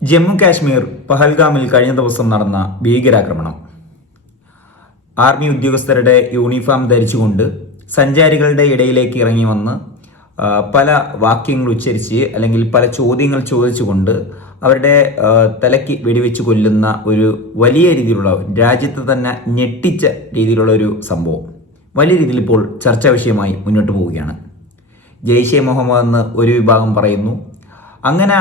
ജമ്മു കാശ്മീർ പഹൽഗാമിൽ കഴിഞ്ഞ ദിവസം നടന്ന ഭീകരാക്രമണം. ആർമി ഉദ്യോഗസ്ഥരുടെ യൂണിഫോം ധരിച്ചുകൊണ്ട് സഞ്ചാരികളുടെ ഇടയിലേക്ക് ഇറങ്ങി വന്ന് പല വാക്യങ്ങൾ ഉച്ചരിച്ച് അല്ലെങ്കിൽ പല ചോദ്യങ്ങൾ ചോദിച്ചുകൊണ്ട് അവരുടെ തലയ്ക്ക് വെടിവെച്ച് കൊല്ലുന്ന ഒരു വലിയ രീതിയിലുള്ള രാജ്യത്തെ തന്നെ ഞെട്ടിച്ച രീതിയിലുള്ള ഒരു സംഭവം. വലിയ രീതിയിൽ ഇപ്പോൾ ചർച്ചാ വിഷയമായി മുന്നോട്ട് പോവുകയാണ്. ജെയ്ഷെ മുഹമ്മദ് എന്ന് ഒരു വിഭാഗം പറയുന്നു അങ്ങനെ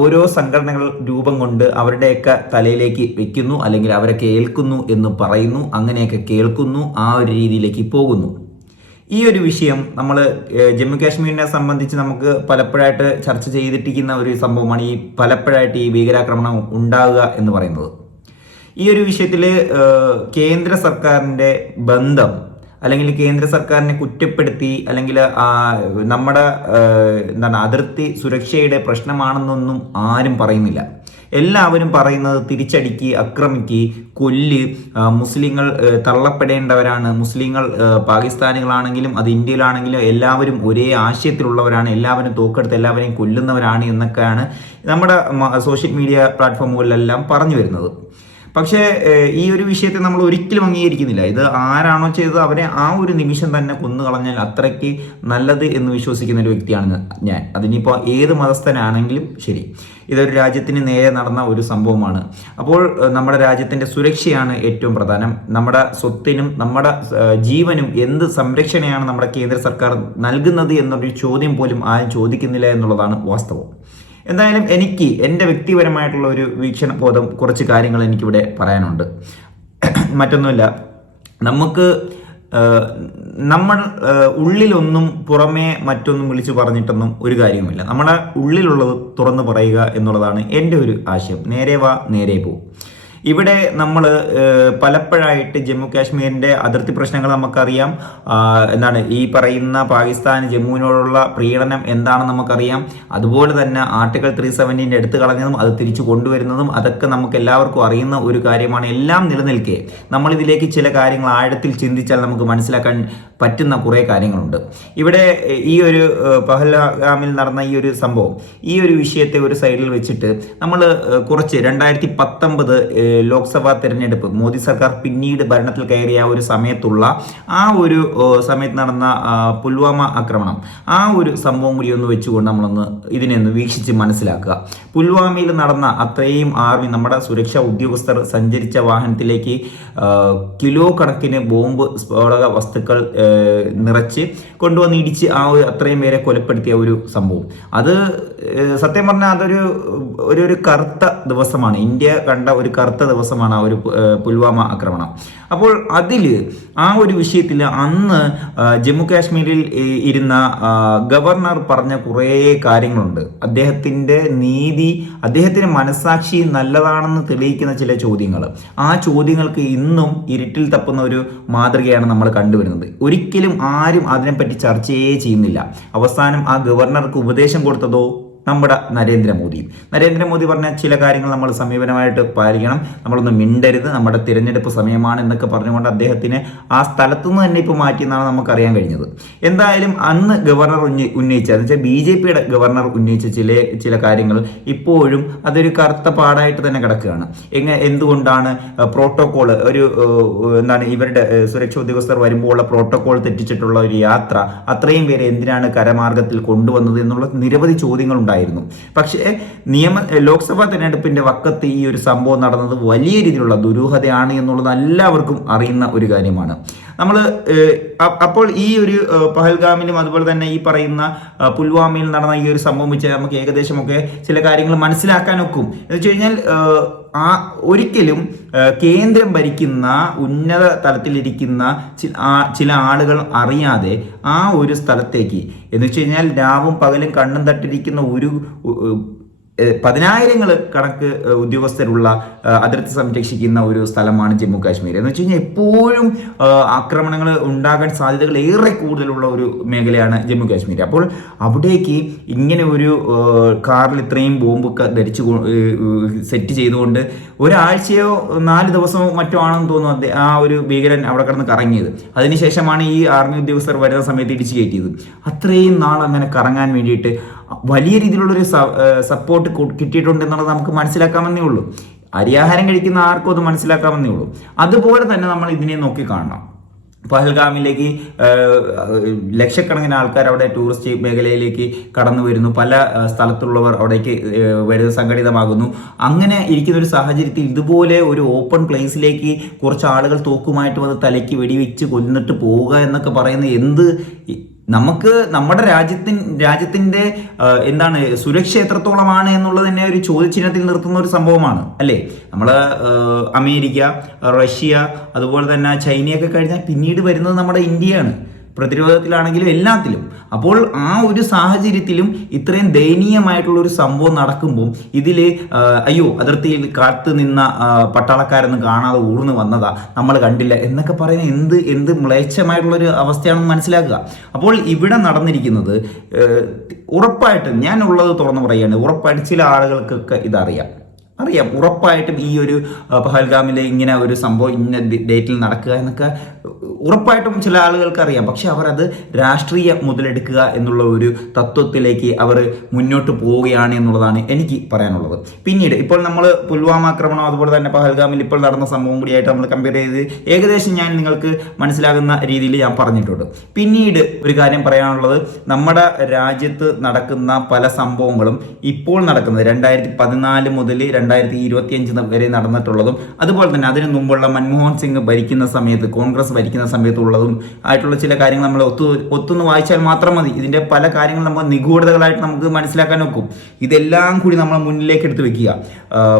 ഓരോ സംഘടനകൾ രൂപം കൊണ്ട് അവരുടെയൊക്കെ തലയിലേക്ക് വെക്കുന്നു അല്ലെങ്കിൽ അവരെ കേൾക്കുന്നു എന്ന് പറയുന്നു അങ്ങനെയൊക്കെ കേൾക്കുന്നു ആ ഒരു രീതിയിലേക്ക് പോകുന്നു. ഈ ഒരു വിഷയം നമ്മൾ ജമ്മു കാശ്മീരിനെ സംബന്ധിച്ച് നമുക്ക് പലപ്പോഴായിട്ട് ചർച്ച ചെയ്തിട്ടിരിക്കുന്ന ഒരു സംഭവമാണ് ഈ പലപ്പോഴായിട്ട് ഈ ഭീകരാക്രമണം ഉണ്ടാകുക എന്ന് പറയുന്നത്. ഈ ഒരു വിഷയത്തിൽ കേന്ദ്ര സർക്കാരിന്റെ ബന്ധം അല്ലെങ്കിൽ കേന്ദ്ര സർക്കാരിനെ കുറ്റപ്പെടുത്തി അല്ലെങ്കിൽ നമ്മുടെ എന്താണ് അതിർത്തി സുരക്ഷയുടെ പ്രശ്നമാണെന്നൊന്നും ആരും പറയുന്നില്ല. എല്ലാവരും പറയുന്നത് തിരിച്ചടിക്ക് അക്രമിക്ക് കൊല്ല് മുസ്ലിങ്ങൾ തള്ളപ്പെടേണ്ടവരാണ്. മുസ്ലിങ്ങൾ പാകിസ്ഥാനികളാണെങ്കിലും അത് ഇന്ത്യയിലാണെങ്കിലും എല്ലാവരും ഒരേ ആശയത്തിലുള്ളവരാണ്. എല്ലാവരും തോക്കെടുത്ത് എല്ലാവരെയും കൊല്ലുന്നവരാണ് എന്നൊക്കെയാണ് നമ്മുടെ സോഷ്യൽ മീഡിയ പ്ലാറ്റ്ഫോമുകളിലെല്ലാം പറഞ്ഞു വരുന്നത്. പക്ഷേ ഈ ഒരു വിഷയത്തെ നമ്മൾ ഒരിക്കലും അംഗീകരിക്കുന്നില്ല. ഇത് ആരാണോ ചെയ്തത് അവരെ ആ ഒരു നിമിഷം തന്നെ കൊന്നു കളഞ്ഞാൽ അത്രയ്ക്ക് നല്ലത് എന്ന് വിശ്വസിക്കുന്ന ഒരു വ്യക്തിയാണ് ഞാൻ. അതിനിപ്പോൾ ഏത് മതസ്ഥനാണെങ്കിലും ശരി. ഇതൊരു രാജ്യത്തിന് നേരെ നടന്ന ഒരു സംഭവമാണ്. അപ്പോൾ നമ്മുടെ രാജ്യത്തിന്റെ സുരക്ഷയാണ് ഏറ്റവും പ്രധാനം. നമ്മുടെ സ്വത്തിനും നമ്മുടെ ജീവനും എന്ത് സംരക്ഷണയാണ് നമ്മുടെ കേന്ദ്ര സർക്കാർ നൽകുന്നത് എന്നൊരു ചോദ്യം പോലും ആരും ചോദിക്കുന്നില്ല എന്നുള്ളതാണ് വാസ്തവം. എന്തായാലും എനിക്ക് എന്റെ വ്യക്തിപരമായിട്ടുള്ള ഒരു വീക്ഷണ ബോധം കുറച്ച് കാര്യങ്ങൾ എനിക്കിവിടെ പറയാനുണ്ട്. മറ്റൊന്നുമില്ല നമുക്ക് നമ്മൾ ഉള്ളിലൊന്നും പുറമേ മറ്റൊന്നും വിളിച്ചു പറഞ്ഞിട്ടൊന്നും ഒരു കാര്യവുമില്ല. നമ്മുടെ ഉള്ളിലുള്ളത് തുറന്നു പറയുക എന്നുള്ളതാണ് എന്റെ ഒരു ആശയം. നേരെ വാ നേരെ പോ. ഇവിടെ നമ്മൾ പലപ്പോഴായിട്ട് ജമ്മു കാശ്മീരിന്റെ അതിർത്തി പ്രശ്നങ്ങൾ നമുക്കറിയാം. എന്താണ് ഈ പറയുന്ന പാകിസ്ഥാൻ ജമ്മുവിനോടുള്ള പ്രീണനം എന്താണെന്ന് നമുക്കറിയാം. അതുപോലെ തന്നെ ആർട്ടിക്കിൾ ത്രീ സെവന്റീന്റെ എടുത്തു കളഞ്ഞതും അത് തിരിച്ചു കൊണ്ടുവരുന്നതും അതൊക്കെ നമുക്ക് എല്ലാവർക്കും അറിയുന്ന ഒരു കാര്യമാണ്. എല്ലാം നിലനിൽക്കെ. നമ്മൾ ഇതിലേക്ക് ചില കാര്യങ്ങൾ ആഴത്തിൽ ചിന്തിച്ചാൽ നമുക്ക് മനസ്സിലാക്കാൻ പറ്റുന്ന കുറേ കാര്യങ്ങളുണ്ട്. ഇവിടെ ഈ ഒരു പഹൽഗാമിൽ നടന്ന ഈ ഒരു സംഭവം. ഈ ഒരു വിഷയത്തെ ഒരു സൈഡിൽ വെച്ചിട്ട് നമ്മൾ കുറച്ച് രണ്ടായിരത്തി പത്തൊമ്പത് ലോക്സഭാ തെരഞ്ഞെടുപ്പ്. മോദി സർക്കാർ പിന്നീട് ഭരണത്തിൽ കയറിയ ഒരു സമയത്തുള്ള ആ ഒരു സമയത്ത് നടന്ന പുൽവാമ ആക്രമണം. ആ ഒരു സംഭവം കൂടി ഒന്ന് വെച്ചുകൊണ്ട് നമ്മളൊന്ന് ഇതിനെ ഒന്ന് വീക്ഷിച്ച് മനസ്സിലാക്കുക. പുൽവാമയിൽ നടന്ന അത്രയും ആർമി നമ്മുടെ സുരക്ഷാ ഉദ്യോഗസ്ഥർ സഞ്ചരിച്ച വാഹനത്തിലേക്ക് കിലോ കണക്കിന് ബോംബ് സ്ഫോടക വസ്തുക്കൾ നിറച്ച് കൊണ്ടുവന്ന് ഇടിച്ച് ആ ഒരു അത്രയും പേരെ കൊലപ്പെടുത്തിയ ഒരു സംഭവം. അത് സത്യം പറഞ്ഞാൽ അതൊരു ഒരു ഒരു കറുത്ത ദിവസമാണ്. ഇന്ത്യ കണ്ട ഒരു കറുത്ത ദിവസമാണ് ആ ഒരു പുൽവാമ ആക്രമണം. അപ്പോൾ അതിൽ ആ ഒരു വിഷയത്തിൽ അന്ന് ജമ്മു കാശ്മീരിൽ ഇരുന്ന ഗവർണർ പറഞ്ഞ കുറേ കാര്യങ്ങളുണ്ട്. അദ്ദേഹത്തിന്റെ നീതി അദ്ദേഹത്തിന്റെ മനസാക്ഷി നല്ലതാണെന്ന് തെളിയിക്കുന്ന ചില ചോദ്യങ്ങൾ ആ ചോദ്യങ്ങൾക്ക് ഇന്നും ഇരുട്ടിൽ തപ്പുന്ന ഒരു മാതൃകയാണ് നമ്മൾ കണ്ടുവരുന്നത്. ഒരിക്കലും ആരും അതിനെപ്പറ്റി ചർച്ചയേ ചെയ്യുന്നില്ല. അവസാനം ആ ഗവർണർക്ക് ഉപദേശം കൊടുത്തതോ നമ്മുടെ നരേന്ദ്രമോദി. നരേന്ദ്രമോദി പറഞ്ഞ ചില കാര്യങ്ങൾ നമ്മൾ സമീപനമായിട്ട് പാലിക്കണം. നമ്മളൊന്ന് മിണ്ടരുത്. നമ്മുടെ തിരഞ്ഞെടുപ്പ് സമയമാണ് എന്നൊക്കെ പറഞ്ഞുകൊണ്ട് അദ്ദേഹത്തിന് ആ സ്ഥലത്തു നിന്ന് തന്നെ ഇപ്പോൾ മാറ്റിയെന്നാണ് നമുക്കറിയാൻ കഴിഞ്ഞത്. എന്തായാലും അന്ന് ഗവർണർ ഉന്നയി ഉന്നയിച്ച എന്ന് വെച്ചാൽ ബി ജെ പിയുടെ ഗവർണർ ഉന്നയിച്ച ചില ചില കാര്യങ്ങൾ ഇപ്പോഴും അതൊരു കറുത്ത പാടായിട്ട് തന്നെ കിടക്കുകയാണ്. എങ്ങനെ എന്തുകൊണ്ടാണ് പ്രോട്ടോകോൾ ഒരു എന്താണ് ഇവരുടെ സുരക്ഷാ ഉദ്യോഗസ്ഥർ വരുമ്പോൾ ഉള്ള പ്രോട്ടോകോൾ തെറ്റിച്ചിട്ടുള്ള ഒരു യാത്ര അത്രയും പേരെ എന്തിനാണ് കരമാർഗത്തിൽ കൊണ്ടുവന്നത് എന്നുള്ള നിരവധി ചോദ്യങ്ങൾ ഉണ്ടായിരുന്നു പക്ഷേ നിയമ ലോക്സഭാ തെരഞ്ഞെടുപ്പിന്റെ വക്കത്ത് ഈ ഒരു സംഭവം നടന്നത് വലിയ രീതിയിലുള്ള ദുരൂഹതയാണ് എന്നുള്ളത് എല്ലാവർക്കും അറിയുന്ന ഒരു കാര്യമാണ്. നമ്മൾ അപ്പോൾ ഈ ഒരു പഹൽഗാമിലും അതുപോലെ തന്നെ ഈ പറയുന്ന പുൽവാമയിൽ നടന്ന ഈ ഒരു സംഭവം വെച്ച് നമുക്ക് ഏകദേശമൊക്കെ ചില കാര്യങ്ങൾ മനസ്സിലാക്കാനൊക്കും. എന്ന് വെച്ച് കഴിഞ്ഞാൽ ആ ഒരിക്കലും കേന്ദ്രം ഭരിക്കുന്ന ഉന്നത തലത്തിലിരിക്കുന്ന ചില ആളുകൾ അറിയാതെ ആ ഒരു സ്ഥലത്തേക്ക് എന്ന് വെച്ച് കഴിഞ്ഞാൽ രാവും പകലും കണ്ണും തട്ടിരിക്കുന്ന ഒരു പതിനായിരങ്ങൾ കണക്ക് ഉദ്യോഗസ്ഥരുള്ള അതിർത്തി സംരക്ഷിക്കുന്ന ഒരു സ്ഥലമാണ് ജമ്മു കാശ്മീർ. എന്ന് വെച്ച് കഴിഞ്ഞാൽ എപ്പോഴും ആക്രമണങ്ങൾ ഉണ്ടാകാൻ സാധ്യതകൾ ഏറെ കൂടുതലുള്ള ഒരു മേഖലയാണ് ജമ്മു കാശ്മീർ. അപ്പോൾ അവിടേക്ക് ഇങ്ങനെ ഒരു കാറിൽ ഇത്രയും ബോംബ് ധരിച്ചു സെറ്റ് ചെയ്തുകൊണ്ട് ഒരാഴ്ചയോ നാല് ദിവസമോ മറ്റോ ആണെന്ന് തോന്നുന്നു ആ ഒരു ഭീകരൻ അവിടെ കിടന്ന് കറങ്ങിയത്. അതിനുശേഷമാണ് ഈ ആർമി ഉദ്യോഗസ്ഥർ വരുന്ന സമയത്ത് ഇടിച്ചു കയറ്റിയത്. അത്രയും നാൾ അങ്ങനെ കറങ്ങാൻ വേണ്ടിയിട്ട് വലിയ രീതിയിലുള്ളൊരു സപ്പോർട്ട് കിട്ടിയിട്ടുണ്ട് എന്നുള്ളത് നമുക്ക് മനസ്സിലാക്കാമെന്നേ ഉള്ളൂ. അരിയാഹാരം കഴിക്കുന്ന ആർക്കും അത് മനസ്സിലാക്കാമെന്നേ ഉള്ളൂ. അതുപോലെ തന്നെ നമ്മൾ ഇതിനെ നോക്കി കാണണം. പഹൽഗാമിലേക്ക് ലക്ഷക്കണക്കിന് ആൾക്കാർ അവിടെ ടൂറിസ്റ്റ് മേഖലയിലേക്ക് കടന്നു വരുന്നു. പല സ്ഥലത്തുള്ളവർ അവിടേക്ക് വരുന്ന സംഘടിതമാകുന്നു. അങ്ങനെ ഇരിക്കുന്ന ഒരു സാഹചര്യത്തിൽ ഇതുപോലെ ഒരു ഓപ്പൺ പ്ലേസിലേക്ക് കുറച്ച് ആളുകൾ തോക്കുമായിട്ട് വന്ന് തലയ്ക്ക് വെടിവെച്ച് കൊന്നിട്ട് പോവുക എന്നൊക്കെ പറയുന്ന എന്ത് നമുക്ക് നമ്മുടെ രാജ്യത്തിൻ രാജ്യത്തിന്റെ എന്താണ് സുരക്ഷ എത്രത്തോളമാണ് എന്നുള്ളത് തന്നെ ഒരു ചോദ്യചിഹ്നത്തിൽ നിർത്തുന്ന ഒരു സംഭവമാണ് അല്ലേ? നമ്മൾ അമേരിക്ക റഷ്യ അതുപോലെ തന്നെ ചൈനയൊക്കെ കഴിഞ്ഞാൽ പിന്നീട് വരുന്നത് നമ്മുടെ ഇന്ത്യയാണ്. പ്രതിരോധത്തിലാണെങ്കിലും എല്ലാത്തിലും. അപ്പോൾ ആ ഒരു സാഹചര്യത്തിലും ഇത്രയും ദയനീയമായിട്ടുള്ള ഒരു സംഭവം നടക്കുമ്പോൾ ഇതിൽ അയ്യോ അതിർത്തിയിൽ കാത്തു നിന്ന പട്ടാളക്കാരൊന്നും കാണാതെ ഊർന്നു വന്നതാ നമ്മൾ കണ്ടില്ല എന്നൊക്കെ പറയുന്ന എന്ത് എന്ത് മ്ലേച്ഛമായിട്ടുള്ളൊരു അവസ്ഥയാണെന്ന് മനസ്സിലാക്കുക. അപ്പോൾ ഇവിടെ നടന്നിരിക്കുന്നത് ഉറപ്പായിട്ട് ഉറപ്പായിട്ടും ഞാൻ ഉള്ളത് തുറന്നു പറയുകയാണ് ഉറപ്പായിട്ട് ചില ആളുകൾക്കൊക്കെ ഇതറിയാം. അറിയാം. ഉറപ്പായിട്ടും ഈ ഒരു പഹൽഗാമിലെ ഇങ്ങനെ ഒരു സംഭവം ഇന്ന ഡേറ്റിൽ നടക്കുക എന്നൊക്കെ ഉറപ്പായിട്ടും ചില ആളുകൾക്ക് അറിയാം. പക്ഷെ അവർ അത് രാഷ്ട്രീയ മുതലെടുക്കുക എന്നുള്ള ഒരു തത്വത്തിലേക്ക് അവർ മുന്നോട്ട് പോവുകയാണ് എന്നുള്ളതാണ് എനിക്ക് പറയാനുള്ളത്. പിന്നീട് ഇപ്പോൾ നമ്മൾ പുൽവാമ ആക്രമണം അതുപോലെ തന്നെ പഹൽഗാമിൽ ഇപ്പോൾ നടന്ന സംഭവം കൂടിയായിട്ട് നമ്മൾ കമ്പയർ ചെയ്ത് ഏകദേശം ഞാൻ നിങ്ങൾക്ക് മനസ്സിലാകുന്ന രീതിയിൽ ഞാൻ പറഞ്ഞിട്ടുണ്ട്. പിന്നീട് ഒരു കാര്യം പറയാനുള്ളത് നമ്മുടെ രാജ്യത്ത് നടക്കുന്ന പല സംഭവങ്ങളും ഇപ്പോൾ നടക്കുന്നത് രണ്ടായിരത്തി പതിനാല് മുതൽ രണ്ടായിരത്തി ഇരുപത്തിയഞ്ച് വരെ നടന്നിട്ടുള്ളതും അതുപോലെ തന്നെ അതിനു മുമ്പുള്ള മൻമോഹൻ സിംഗ് ഭരിക്കുന്ന സമയത്ത് കോൺഗ്രസ് ഭരിക്കുന്ന സമയത്തുള്ളതും ആയിട്ടുള്ള ചില കാര്യങ്ങൾ നമ്മൾ ഒത്തു ഒത്തുനിന്ന് വായിച്ചാൽ മാത്രം മതി. ഇതിന്റെ പല കാര്യങ്ങൾ നമുക്ക് നിഗൂഢതകളായിട്ട് നമുക്ക് മനസ്സിലാക്കാൻ നോക്കും ഇതെല്ലാം കൂടി നമ്മൾ മുന്നിലേക്ക് എടുത്ത് വെക്കുക.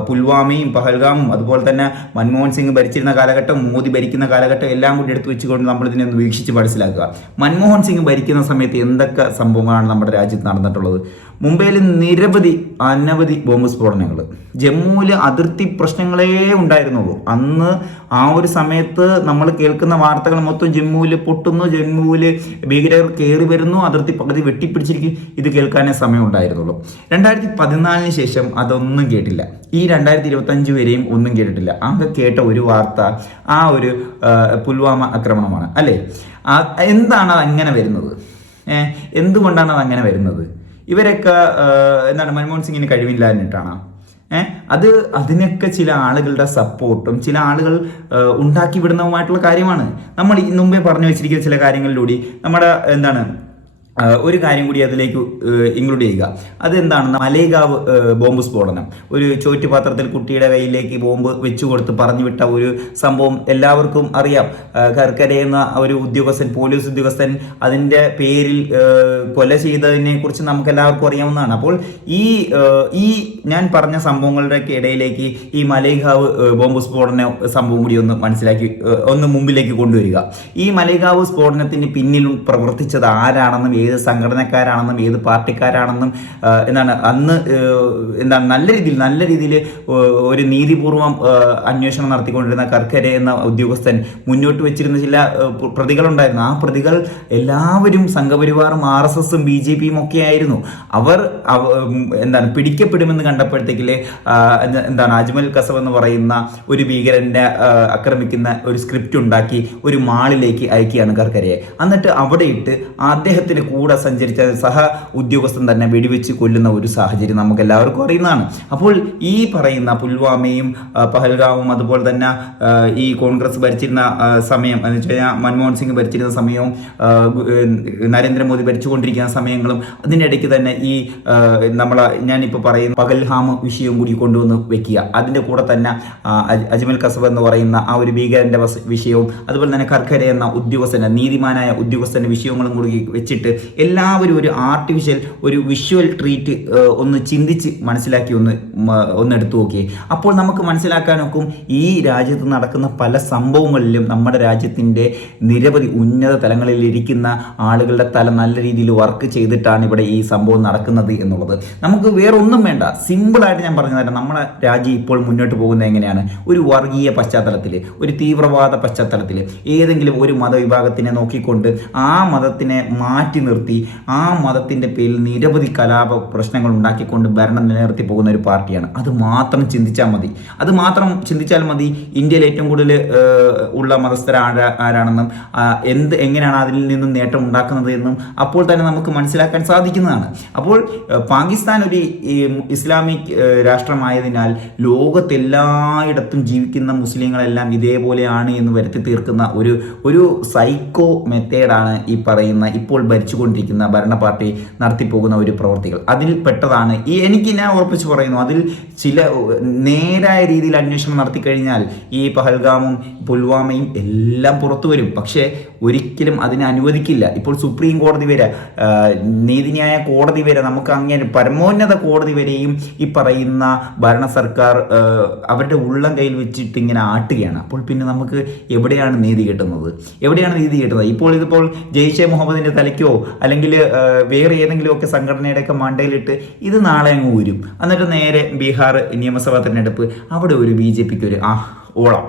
പുൽവാമയും പഹൽഗാമും അതുപോലെ തന്നെ മൻമോഹൻ സിംഗ് ഭരിച്ചിരുന്ന കാലഘട്ടം മോദി ഭരിക്കുന്ന കാലഘട്ടം എല്ലാം കൂടി എടുത്ത് വെച്ചുകൊണ്ട് നമ്മൾ ഇതിനെ ഒന്ന് വീക്ഷിച്ച് മനസ്സിലാക്കുക. മൻമോഹൻ സിംഗ് ഭരിക്കുന്ന സമയത്ത് എന്തൊക്കെ സംഭവങ്ങളാണ് നമ്മുടെ രാജ്യത്ത് നടന്നിട്ടുള്ളത്? മുംബൈയിൽ നിരവധി അനവധി ബോംബ് സ്ഫോടനങ്ങൾ. ജമ്മുവിൽ അതിർത്തി പ്രശ്നങ്ങളേ ഉണ്ടായിരുന്നുള്ളൂ. അന്ന് ആ ഒരു സമയത്ത് നമ്മൾ കേൾക്കുന്ന വാർത്തകൾ മൊത്തം ജമ്മുവിൽ പൊട്ടുന്നു ജമ്മുവിൽ ഭീകരർ കയറി വരുന്നു അതിർത്തി പകുതി വെട്ടിപ്പിടിച്ചിരിക്കും. ഇത് കേൾക്കാനേ സമയം ഉണ്ടായിരുന്നുള്ളൂ രണ്ടായിരത്തി പതിനാലിന് ശേഷം അതൊന്നും കേട്ടില്ല. ഈ രണ്ടായിരത്തി ഇരുപത്തഞ്ച് വരെയും ഒന്നും കേട്ടിട്ടില്ല. ആകെ കേട്ട ഒരു വാർത്ത ആ ഒരു പുൽവാമ ആക്രമണമാണ്. അല്ലേ? എന്താണ് അത് അങ്ങനെ വരുന്നത് എന്തുകൊണ്ടാണ് അത് അങ്ങനെ വരുന്നത്? ഇവരൊക്കെ എന്താണ് മൻമോഹൻ സിംഗിന് കഴിവില്ലാഞ്ഞിട്ടാണ്? ഏഹ് അത് അതിനൊക്കെ ചില ആളുകളുടെ സപ്പോർട്ടും ചില ആളുകൾ ഉണ്ടാക്കി വിടുന്നതുമായിട്ടുള്ള കാര്യമാണ്. നമ്മൾ മുമ്പേ പറഞ്ഞു വെച്ചിരിക്കുന്ന ചില കാര്യങ്ങളിലൂടെ നമ്മുടെ എന്താണ് ഒരു കാര്യം കൂടി അതിലേക്ക് ഇൻക്ലൂഡ് ചെയ്യുക. അതെന്താണ്? മലേഗാവ് ബോംബ് സ്ഫോടനം. ഒരു ചോറ്റുപാത്രത്തിൽ കുട്ടിയുടെ കയ്യിലേക്ക് ബോംബ് വെച്ചു കൊടുത്ത് പറഞ്ഞു വിട്ട ഒരു സംഭവം എല്ലാവർക്കും അറിയാം. കർക്കരയെന്ന ഒരു ഉദ്യോഗസ്ഥൻ പോലീസ് ഉദ്യോഗസ്ഥൻ അതിന്റെ പേരിൽ കൊല ചെയ്തതിനെ കുറിച്ച് നമുക്ക് എല്ലാവർക്കും അറിയാവുന്നതാണ്. അപ്പോൾ ഈ ഈ ഞാൻ പറഞ്ഞ സംഭവങ്ങളുടെ ഇടയിലേക്ക് ഈ മലേഗാവ് ബോംബ് സ്ഫോടന സംഭവം കൂടി ഒന്ന് മനസ്സിലാക്കി ഒന്ന് മുമ്പിലേക്ക് കൊണ്ടുവരിക. ഈ മലേഗാവ് സ്ഫോടനത്തിന് പിന്നിലും പ്രവർത്തിച്ചത് ആരാണെന്നും ഏത് സംഘടനക്കാരാണെന്നും ഏത് പാർട്ടിക്കാരാണെന്നും എന്താണ് അന്ന് എന്താണ് നല്ല രീതിയിൽ നല്ല രീതിയിൽ ഒരു നീതിപൂർവം അന്വേഷണം നടത്തിക്കൊണ്ടിരുന്ന കർക്കരെ എന്ന ഉദ്യോഗസ്ഥൻ മുന്നോട്ട് വെച്ചിരുന്ന ചില പ്രതികളുണ്ടായിരുന്നു. ആ പ്രതികൾ എല്ലാവരും സംഘപരിവാറും ആർ എസ് എസും ബി ജെ പിയും ഒക്കെ ആയിരുന്നു. അവർ എന്താണ് പിടിക്കപ്പെടുമെന്ന് കണ്ടപ്പോഴത്തേക്കിൽ എന്താണ് അജ്മൽ കസബ് എന്ന് പറയുന്ന ഒരു ഭീകരന്റെ ആക്രമിക്കുന്ന ഒരു സ്ക്രിപ്റ്റ് ഉണ്ടാക്കി ഒരു മാളിലേക്ക് അയക്കുകയാണ് കർക്കരയെ എന്നിട്ട് അവിടെ ഇട്ട് അദ്ദേഹത്തിന് കൂടെ സഞ്ചരിച്ച സഹ ഉദ്യോഗസ്ഥൻ തന്നെ വെടിവെച്ച് കൊല്ലുന്ന ഒരു സാഹചര്യം നമുക്ക് എല്ലാവർക്കും അറിയുന്നതാണ്. അപ്പോൾ ഈ പറയുന്ന പുൽവാമയും പഹൽഗാവും അതുപോലെ തന്നെ ഈ കോൺഗ്രസ് ഭരിച്ചിരുന്ന സമയം എന്ന് വെച്ച് കഴിഞ്ഞാൽ മൻമോഹൻ സിംഗ് ഭരിച്ചിരുന്ന സമയവും നരേന്ദ്രമോദി ഭരിച്ചുകൊണ്ടിരിക്കുന്ന സമയങ്ങളും അതിനിടയ്ക്ക് തന്നെ ഈ നമ്മൾ ഞാനിപ്പോൾ പറയുന്ന പകൽഹാം വിഷയം കൂടി കൊണ്ടുവന്ന് വെക്കുക. അതിന്റെ കൂടെ തന്നെ അജ്മൽ കസബ് എന്ന് പറയുന്ന ആ ഒരു ഭീകരന്റെ വിഷയവും അതുപോലെ തന്നെ കർക്കര എന്ന ഉദ്യോഗസ്ഥന്റെ നീതിമാനായ ഉദ്യോഗസ്ഥന്റെ വിഷയങ്ങളും കൂടി വെച്ചിട്ട് എല്ലാവരും ഒരു ആർട്ടിഫിഷ്യൽ ഒരു വിഷ്വൽ ട്രീറ്റ് ഒന്ന് ചിന്തിച്ച് മനസ്സിലാക്കി ഒന്ന് ഒന്ന് എടുത്തു നോക്കിയേ. അപ്പോൾ നമുക്ക് മനസ്സിലാക്കാനൊക്കും ഈ രാജ്യത്ത് നടക്കുന്ന പല സംഭവങ്ങളിലും നമ്മുടെ രാജ്യത്തിന്റെ നിരവധി ഉന്നത തലങ്ങളിൽ ഇരിക്കുന്ന ആളുകളുടെ തല നല്ല രീതിയിൽ വർക്ക് ചെയ്തിട്ടാണ് ഇവിടെ ഈ സംഭവം നടക്കുന്നത് എന്നുള്ളത്. നമുക്ക് വേറെ ഒന്നും വേണ്ട സിമ്പിളായിട്ട് ഞാൻ പറഞ്ഞു തരാം നമ്മുടെ രാജ്യം ഇപ്പോൾ മുന്നോട്ട് പോകുന്നത് എങ്ങനെയാണ്? ഒരു വർഗീയ പശ്ചാത്തലത്തിൽ ഒരു തീവ്രവാദ പശ്ചാത്തലത്തിൽ ഏതെങ്കിലും ഒരു മതവിഭാഗത്തിനെ നോക്കിക്കൊണ്ട് ആ മതത്തിനെ മാറ്റി നിർത്തി ആ മതത്തിന്റെ പേരിൽ നിരവധി കലാപ പ്രശ്നങ്ങൾ ഉണ്ടാക്കിക്കൊണ്ട് ഭരണം നിലനിർത്തി പോകുന്ന ഒരു പാർട്ടിയാണ്. അത് മാത്രം ചിന്തിച്ചാൽ മതി. അത് മാത്രം ചിന്തിച്ചാൽ മതി ഇന്ത്യയിൽ ഏറ്റവും കൂടുതൽ ഉള്ള മതസ്ഥർ ആരാണെന്നും എന്ത് എങ്ങനെയാണ് അതിൽ നിന്നും നേട്ടം ഉണ്ടാക്കുന്നത് എന്നും അപ്പോൾ തന്നെ നമുക്ക് മനസ്സിലാക്കാൻ സാധിക്കുന്നതാണ്. അപ്പോൾ പാകിസ്ഥാൻ ഒരു ഇസ്ലാമിക് രാഷ്ട്രമായതിനാൽ ലോകത്തെല്ലായിടത്തും ജീവിക്കുന്ന മുസ്ലിങ്ങളെല്ലാം ഇതേപോലെയാണ് എന്ന് വരുത്തി തീർക്കുന്ന ഒരു ഒരു സൈക്കോ മെത്തേഡാണ് ഈ പറയുന്ന ഇപ്പോൾ ഭരിച്ചുകൊണ്ടിരിക്കുന്ന ഭരണ പാർട്ടി നടത്തിപ്പോകുന്ന ഒരു പ്രവർത്തികൾ. അതിൽ പെട്ടതാണ്. ഈ എനിക്ക് ഞാൻ ഉറപ്പിച്ച് പറയുന്നു അതിൽ ചില നേരായ രീതിയിൽ അന്വേഷണം നടത്തി കഴിഞ്ഞാൽ ഈ പഹൽഗാമും പുൽവാമയും എല്ലാം പുറത്തു വരും. പക്ഷേ ഒരിക്കലും അതിനെ അനുവദിക്കില്ല. ഇപ്പോൾ സുപ്രീം കോടതി വരെ നീതിന്യായ കോടതി വരെ നമുക്ക് അങ്ങനെ പരമോന്നത കോടതി വരെയും ഈ പറയുന്ന ഭരണ സർക്കാർ അവരുടെ ഉള്ളം കയ്യിൽ വെച്ചിട്ട് ഇങ്ങനെ ആട്ടുകയാണ്. അപ്പോൾ പിന്നെ നമുക്ക് എവിടെയാണ് നീതി കിട്ടുന്നത്? എവിടെയാണ് നീതി കിട്ടുന്നത്? ഇപ്പോൾ ഇതിപ്പോൾ ജെയ്ഷെ മുഹമ്മദിന്റെ തലയ്ക്കോ അല്ലെങ്കിൽ വേറെ ഏതെങ്കിലുമൊക്കെ സംഘടനയുടെയൊക്കെ മണ്ടയിലിട്ട് ഇത് നാളെ അങ്ങ് ഊരും. എന്നിട്ട് നേരെ ബീഹാർ നിയമസഭാ തിരഞ്ഞെടുപ്പ് അവിടെ ഒരു ബി ജെ പിക്ക് ഒരു ആ ഓളം.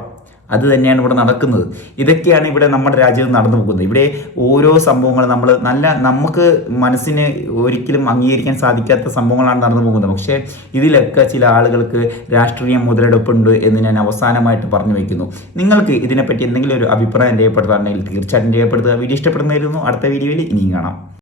അത് തന്നെയാണ് ഇവിടെ നടക്കുന്നത്. ഇതൊക്കെയാണ് ഇവിടെ നമ്മുടെ രാജ്യത്ത് നടന്നു പോകുന്നത്. ഇവിടെ ഓരോ സംഭവങ്ങൾ നമ്മൾ നല്ല നമുക്ക് മനസ്സിന് ഒരിക്കലും അംഗീകരിക്കാൻ സാധിക്കാത്ത സംഭവങ്ങളാണ് നടന്നു പോകുന്നത്. പക്ഷേ ഇതിലൊക്കെ ചില ആളുകൾക്ക് രാഷ്ട്രീയം മുതലെടുപ്പുണ്ട് എന്ന് ഞാൻ അവസാനമായിട്ട് പറഞ്ഞു വയ്ക്കുന്നു നിങ്ങൾക്ക് ഇതിനെപ്പറ്റി എന്തെങ്കിലും ഒരു അഭിപ്രായം രേഖപ്പെടുത്താറുണ്ടെങ്കിൽ തീർച്ചയായിട്ടും രേഖപ്പെടുത്തുക. വീഡിയോ ഇഷ്ടപ്പെടുന്നതായിരുന്നു അടുത്ത വീഡിയോയിൽ ഇനിയും കാണാം.